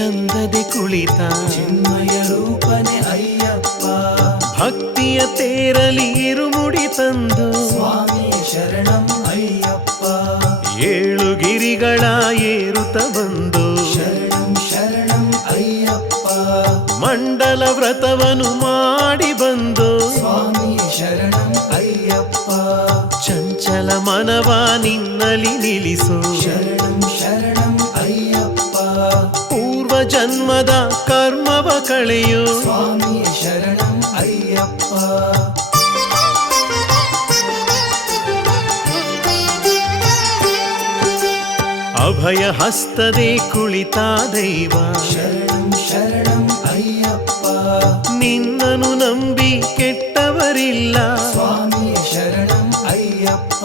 ಚಂದದೆ ಕುಳಿತ ಚಿನ್ಮಯ ರೂಪನೆ ಅಯ್ಯಪ್ಪ. ಭಕ್ತಿಯ ತೇರಲಿ ಇರುಮುಡಿ ತಂದು ಸ್ವಾಮಿ ಶರಣಂ ಅಯ್ಯಪ್ಪ. ಏಳು ಗಿರಿಗಳ ಏರುತ್ತ ಬಂದು ಶರಣಂ ಶರಣಂ ಅಯ್ಯಪ್ಪ. ಮಂಡಲ ವ್ರತವನ್ನು ಮಾಡಿ ಬಂದು ಸ್ವಾಮಿ ಶರಣಂ ಅಯ್ಯಪ್ಪ. ಚಂಚಲ ಮನವ ನಿನ್ನಲಿ ನಿಲ್ಲಿಸು ಶರಣಂ ಶರಣಂ ಅಯ್ಯಪ್ಪ. ಪೂರ್ವ ಜನ್ಮದ ಕರ್ಮವ ಕಳೆಯು ಸ್ವಾಮಿ ಶರಣಂ ಅಯ್ಯಪ್ಪ. ಅಭಯ ಹಸ್ತದೆ ಕುಳಿತ ದೈವ ಶರಣಂ ಶರಣಂ ಅಯ್ಯಪ್ಪ. ನಿನ್ನನು ನಂಬಿ ಕೆಟ್ಟವರಿಲ್ಲ ಸ್ವಾಮಿ ಶರಣಂ ಅಯ್ಯಪ್ಪ.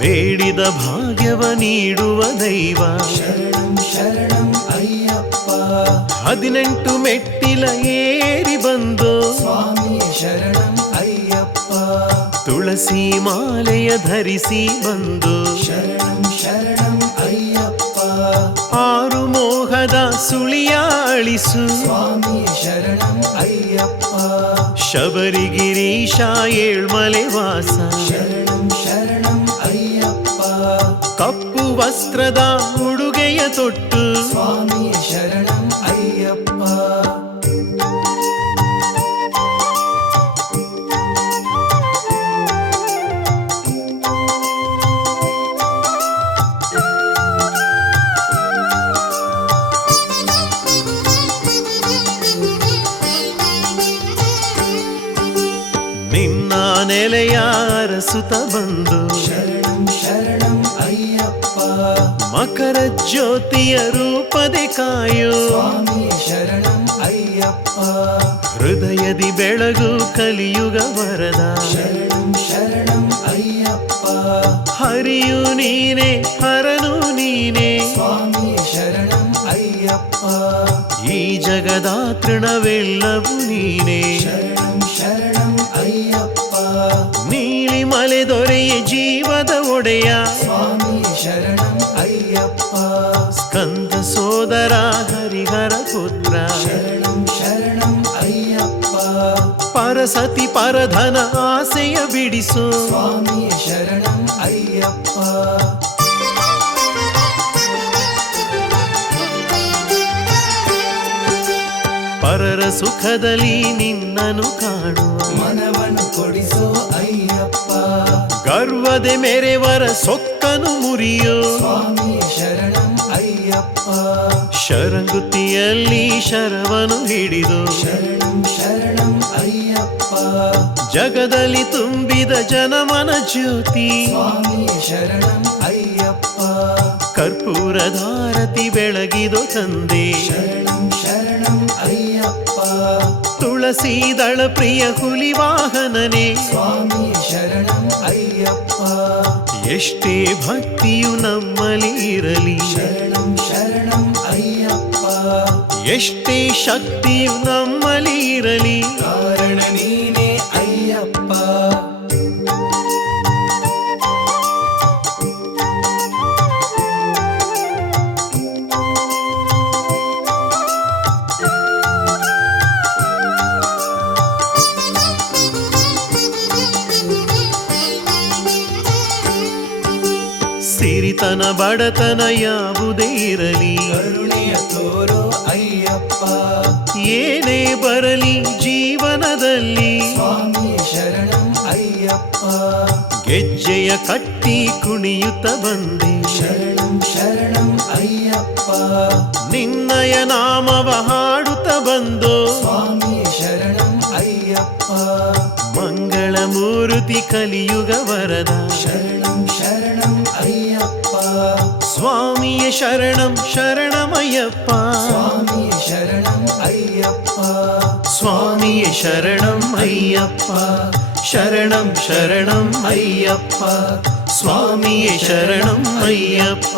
ಬೇಡಿದ ಭಾಗ್ಯವ ನೀಡುವ ದೈವ ಶರಣಂ ಶರಣಂ ಅಯ್ಯಪ್ಪ. 18 ಮೆಟ್ಟಿಲ ಏರಿ ಬಂದು ಸ್ವಾಮಿ ಶರಣಂ ಅಯ್ಯಪ್ಪ. ತುಳಸಿ ಮಾಲೆಯ ಧರಿಸಿ ಬಂದು ಶರಣಂ ಶರಣಂ ಅಯ್ಯಪ್ಪ. ಆರು ಮೋಹದ ಸುಳಿಯ ಅಳಿಸು ಸ್ವಾಮಿ ಶರಣಂ ಅಯ್ಯಪ್ಪ. ಶಬರಿಗಿರೀಶ ಏಳ್ಮಲೆ ವಾಸ ಶರಣಂ ಶರಣಂ ಅಯ್ಯಪ್ಪ. ಕಪ್ಪು ವಸ್ತ್ರದ ಉಡುಗೆಯ ತೊಟ್ಟು ಸ್ವಾಮಿ ಶರಣಂ ಅಯ್ಯಪ್ಪ. ನಿನ್ನ ನೆಲೆಯ ಅರಸುತ ಬಂದು ಶರಣಂ ಶರಣಂ ಅಯ್ಯಪ್ಪ. ಮಕರ ಜ್ಯೋತಿಯ ರೂಪದೆ ಕಾಯೋ ಸ್ವಾಮಿ ಶರಣಂ ಅಯ್ಯಪ್ಪ. ಹೃದಯದಿ ಬೆಳಗು ಕಲಿಯುಗ ವರದ ಶರಣಂ ಶರಣಂ ಅಯ್ಯಪ್ಪ. ಹರಿಯು ನೀನೆ ಹರನು ನೀನೆ ಸ್ವಾಮಿ ಶರಣಂ ಅಯ್ಯಪ್ಪ. ಈ ಜಗದ ತೃಣವೆಲ್ಲವೂ ನೀನೆ ಶರಣಂ ಶರಣಂ ಅಯ್ಯಪ್ಪ. ನೀಲಿ ಮಲೆ ದೊರೆಯ ಜೀವದ ಒಡೆಯ ಸ್ವಾಮಿ ಶರಣಂ ಅಯ್ಯಪ್ಪ. ಸ್ಕಂದ ಸೋದರ ಹರಿಹರ ಪುತ್ರ ಶರಣಂ ಶರಣಂ ಅಯ್ಯಪ್ಪ. ಪರಸತಿ ಪರಧನ ಆಸೆಯ ಬಿಡಿಸು ಸ್ವಾಮಿ ಶರಣಂ ಅಯ್ಯಪ್ಪ. ಪರರ ಸುಖದಲ್ಲಿ ನಿನ್ನನು ಕಾಣುವ ಮನವನ್ನು ಕೊಡಿಸೋ ಅಯ್ಯಪ್ಪ. ಗರ್ವದೆ ಮೆರೆವರ ಸೊಕ್ಕನು ಮುರಿಯೋ ಸ್ವಾಮಿ ಶರಣಂ ಅಯ್ಯಪ್ಪ. ಶರಂಗುತಿಯಲ್ಲಿ ಶರವನು ಹಿಡಿದು ಶರಣಂ ಶರಣಂ ಅಯ್ಯಪ್ಪ. ಜಗದಲ್ಲಿ ತುಂಬಿದ ಜನಮನ ಜ್ಯೋತಿ ಸ್ವಾಮಿ ಶರಣಂ ಅಯ್ಯಪ್ಪ. ಕರ್ಪೂರಧಾರತಿ ಬೆಳಗಿದೋ ತಂದೆ ಶರಣಂ ಶರಣಂ ಅಯ್ಯಪ್ಪ. ತುಳಸಿ ದಳ ಪ್ರಿಯ ಹುಲಿ ವಾಹನನೇ ಸ್ವಾಮಿ ಶರಣಂ ಅಯ್ಯಪ್ಪ. ಎಷ್ಟೇ ಭಕ್ತಿಯು ನಮ್ಮಲ್ಲಿ ಇರಲಿ ಶರಣಂ ಶರಣಂ ಅಯ್ಯಪ್ಪ. ಎಷ್ಟೇ ಶಕ್ತಿಯು ನಮ್ಮಲ್ಲಿ ಇರಲಿ ಕಾರಣ ನೀನೇ ಅಯ್ಯಪ್ಪ. ಸಿರಿತನ ಬಡತನ ಯಾವುದೇ ಇರಲಿ ಕರುಣೆಯ ತೋರೋ ಅಯ್ಯಪ್ಪ. ಏನೇ ಬರಲಿ ಜೀವನದಲ್ಲಿ ಸ್ವಾಮಿ ಶರಣಂ ಅಯ್ಯಪ್ಪ. ಗೆಜ್ಜೆಯ ಕಟ್ಟಿ ಕುಣಿಯುತ್ತ ಬಂದೆ ಶರಣಂ ಶರಣಂ ಅಯ್ಯಪ್ಪ. ನಿನ್ನಯ ನಾಮವ ಹಾಡುತ್ತ ಬಂದು ಸ್ವಾಮಿ ಶರಣಂ ಅಯ್ಯಪ್ಪ. ಮಂಗಳ ಮೂರ್ತಿ ಕಲಿಯುಗ ವರದ ಶರಣಂ ಶರಣಂ ಅಯ್ಯಪ್ಪ. ಸ್ವಾಮಿಯ ಶರಣಂ ಶರಣಮಯ್ಯಪ್ಪ ಸ್ವಾಮಿ ಶರಣಂ ಅಯ್ಯಪ್ಪ. ಸ್ವಾಮಿಯ ಶರಣಂ ಅಯ್ಯಪ್ಪ ಶರಣಂ ಶರಣಂ ಅಯ್ಯಪ್ಪ ಸ್ವಾಮಿಯ ಶರಣಂ ಅಯ್ಯಪ್ಪ.